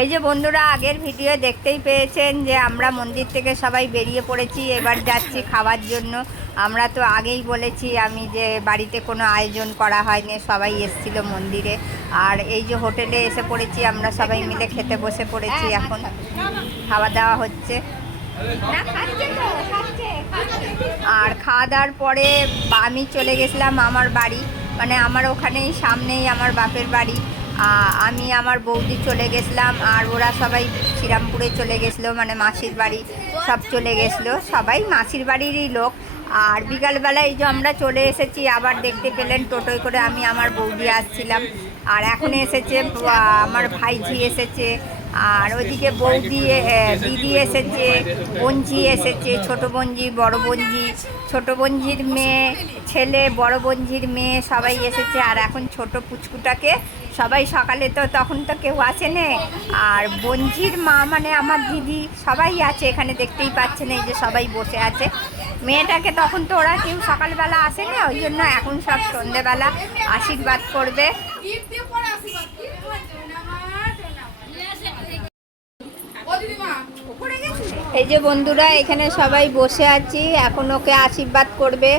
এই যে বন্ধুরা, আগের ভিডিও দেখতেই পেয়েছেন যে আমরা মন্দির থেকে সবাই বেরিয়ে পড়েছি, এবার যাচ্ছি খাওয়ার জন্য। আমরা তো আগেই বলেছি আমি যে বাড়িতে কোনো আয়োজন করা হয়নি, সবাই এসেছিল মন্দিরে। আর এই যে হোটেলে এসে পড়েছি, আমরা সবাই মিলে খেতে বসে পড়েছি। এখন খাওয়া দাওয়া হচ্ছে। আর খাওয়া দাওয়ার পরে আমি চলে গেছিলাম আমার বাড়ি, মানে আমার ওখানেই সামনেই আমার বাপের বাড়ি। আমি আমার বৌদি চলে গেছিলাম, আর ওরা সবাই শ্রীরামপুরে চলে গেছিলো, মানে মাসির বাড়ি সব চলে গেছিলো, সবাই মাসির বাড়িরই লোক। আর বিকালবেলা এই যে আমরা চলে এসেছি, আবার দেখতে পেলেন টোটোয় করে আমি আমার বৌদি আসছিলাম। আর এখন এসেছে আমার ভাইঝি এসেছে, আর ওইদিকে বৌদি দিদি এসেছে, বোনঝি এসেছে, ছোটো বোনঝি, বড় বোনঝি, ছোটো বোনঝির মেয়ে ছেলে, বড় বোনঝির মেয়ে সবাই এসেছে। আর এখন ছোট পুচকুটাকে সবাই, সকালে তো তখন তো কেউ আসেনি। আর বোনঝির মা মানে আমার দিদি সবাই আছে এখানে, দেখতেই পাচ্ছেন এই যে সবাই বসে আছে। মেয়েটাকে তখন তো ওরা কেউ সকালবেলা আসেনি, ওই জন্য এখন সব সন্ধেবেলা আশীর্বাদ করবে। এই যে বন্ধুরা, এখানে সবাই বসে আছি, এখন ওকে আশীর্বাদ করবে।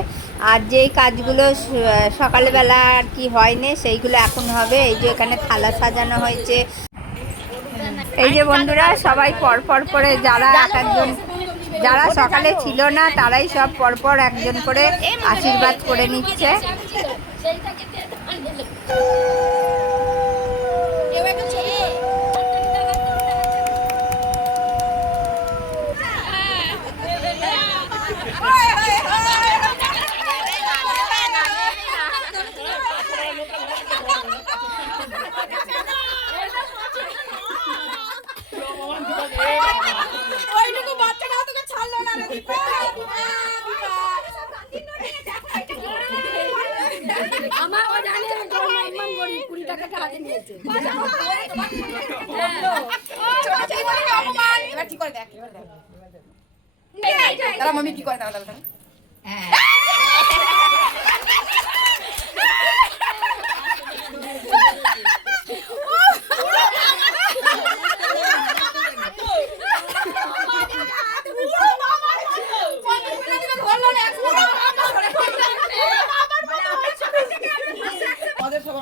আর যেই কাজগুলো সকালবেলা আর কি হয়নি সেইগুলো এখন হবে। এই যে এখানে থালা সাজানো হয়েছে। এই যে বন্ধুরা, সবাই পরপর করে যারা একজন, যারা সকালে ছিল না তারাই সব পরপর একজন করে আশীর্বাদ করে নিচ্ছে। আমার ও জানে ইমাম গরি 20 টাকা হাতে নিয়েছে। এবার কি করে দেখ, তারা মামি কি করে দাও দাও।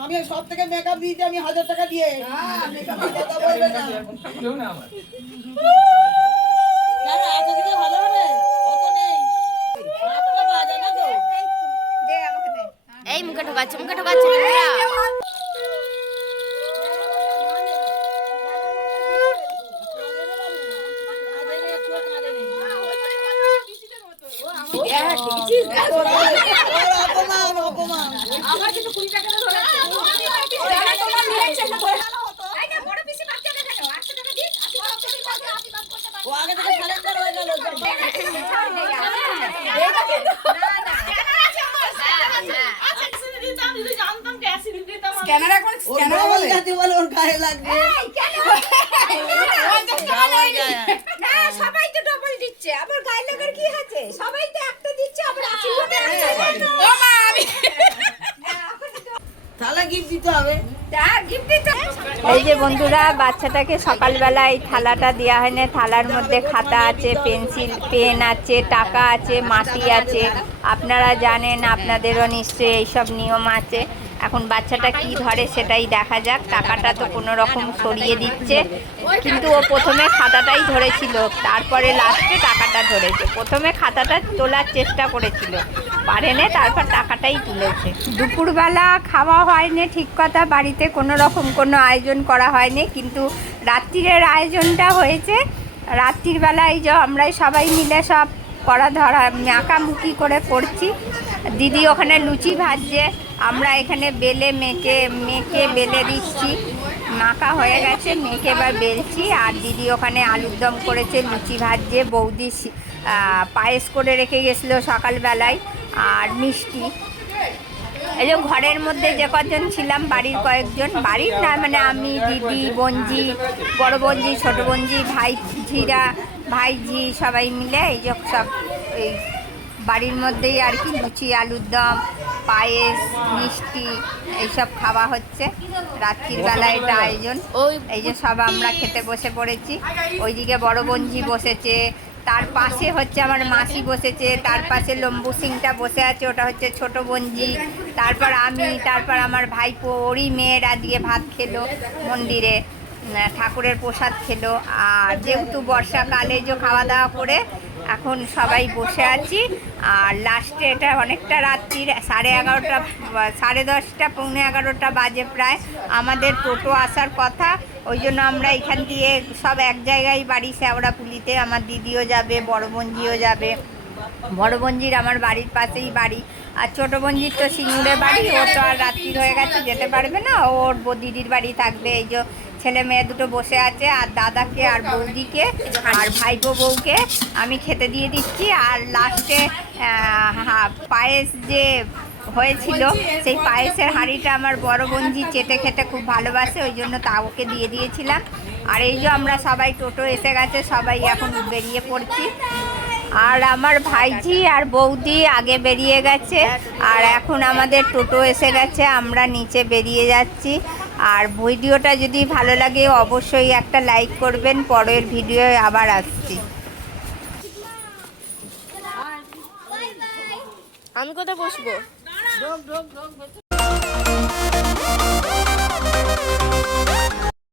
আমি সব থেকে মেকআপ দিয়েছি, আমি 1000 টাকা দিয়ে। এই মুখে ঢোকাচ্ছে, মুখে ঢোকাচ্ছে। আমার কিন্তু 20 টাকা ধরেছে। বড় পিসি বাচ্চা না কেন 800 টাকা দিস, 80 টাকা আশীর্বাদ করতে পারবো। ও আগে থেকে সারেন্ডার হয়ে গেল। এটা কিন্তু আচ্ছা কিছু দিতাম, যদি জানতাম যে অ্যাসিড দিতাম। স্ক্যানার এখন স্ক্যানার বলে যাতে বলে ওর গায়ে লাগবে। এই কেন না, সবাই তো ডবল দিচ্ছে, আবার গায়ে লাগার কি আছে? সবাই তো একটা দিচ্ছে, আবার আশীর্বাদ একটা। ও মা, আমি তাহলে গিফট দিতে হবে। এই যে বন্ধুরা, বাচ্চাটাকে সকালবেলা এই থালাটা দেওয়া হয়নি। থালার মধ্যে খাতা আছে, পেন্সিল, পেন আছে, টাকা আছে, মাটি আছে। আপনারা জানেন, আপনাদেরও নিশ্চয়ই এইসব নিয়ম আছে। এখন বাচ্চাটা কি ধরে সেটাই দেখা যাক। টাকাটা তো কোনো রকম সরিয়ে দিচ্ছে, কিন্তু ও প্রথমে খাতাটাই ধরেছিল, তারপরে লাস্টে টাকাটা ধরেছে। প্রথমে খাতাটা তোলার চেষ্টা করেছিল, পারেনি, তারপর টাকাটাই তুলেছে। দুপুরবেলা খাওয়া হয়নি ঠিক কথা, বাড়িতে কোনো রকম কোনো আয়োজন করা হয়নি, কিন্তু রাত্রিরের আয়োজনটা হয়েছে। রাত্রির বেলায় যে আমরাই সবাই মিলে সব করা ধরা মাখামুখি করে করছি। দিদি ওখানে লুচি ভাজছে, আমরা এখানে বেলে মেখে বেলে দিচ্ছি। মাখা হয়ে গেছে, মেখে এবার বেলছি। আর দিদি ওখানে আলুর দম করেছে, লুচি ভাজছে। বৌদি পায়েস করে রেখে গেছিলো সকালবেলায়, আর মিষ্টি। এই যে ঘরের মধ্যে যে কজন ছিলাম, বাড়ির কয়েকজন, বাড়ির না মানে আমি, দিদি, বোনঝি, বড় বোনঝি, ছোটো বোনঝি, ভাইঝি সবাই মিলে এই যে সব এই বাড়ির মধ্যেই আর কি লুচি, আলুর দম, পায়েস মিষ্টি এইসব খাওয়া হচ্ছে রাত্রির বেলা, এটা আয়োজন। এই যে সব আমরা খেতে বসে পড়েছি। ওইদিকে বড় বোনঝি বসেছে, তার পাশে হচ্ছে আমার মাসি বসেছে, তার পাশে লম্বু সিংটা বসে আছে, ওটা হচ্ছে ছোট বোনঝি, তারপর আমি, তারপর আমার ভাইপো, ওরই মেয়ের আজকে ভাত খেলো মন্দিরে, ঠাকুরের প্রসাদ খেলো। আর যেহেতু বর্ষাকালে যে খাওয়া দাওয়া করে এখন সবাই বসে আছি। আর লাস্টে এটা অনেকটা রাত্রির 11:30, 10:30, 11:45 বাজে প্রায়। আমাদের টোটো আসার কথা, ওই জন্য আমরা এখান দিয়ে সব এক জায়গায় বাড়ি শ্যাওড়াপুলিতে। আমার দিদিও যাবে, বড় বোনজিও যাবে। বড় বোনজির আমার বাড়ির পাশেই বাড়ি, আর ছোটো বোনজির তো সিঙ্গুরে বাড়ি, ও তো আর রাত্রির হয়ে গেছে, যেতে পারবে না, ওর দিদির বাড়ি থাকবে। এই যে ছেলে মেয়ে দুটো বসে আছে, আর দাদাকে আর বৌদিকে আর ভাইপো বউকে আমি খেতে দিয়ে দিচ্ছি। আর লাস্টে পায়েস যে হয়েছিল, সেই পায়েসের হাঁড়িটা আমার বড় বোনজি চেটে খেতে খুব ভালোবাসে, ওই জন্য তা ওকে দিয়ে দিয়েছিলাম। আর এই যে আমরা সবাই, টোটো এসে গেছে, সবাই এখন বেরিয়ে পড়ছি। আর আমার ভাইজি আর বৌদি আগে বেরিয়ে গেছে, আর এখন আমাদের টোটো এসে গেছে, আমরা নিচে বেরিয়ে যাচ্ছি। আর ভিডিওটা যদি ভালো লাগে অবশ্যই একটা লাইক করবেন। পরের ভিডিও আবার আসছি। আমি কোথায় বসবো? ঢোক ঢোক ঢোক।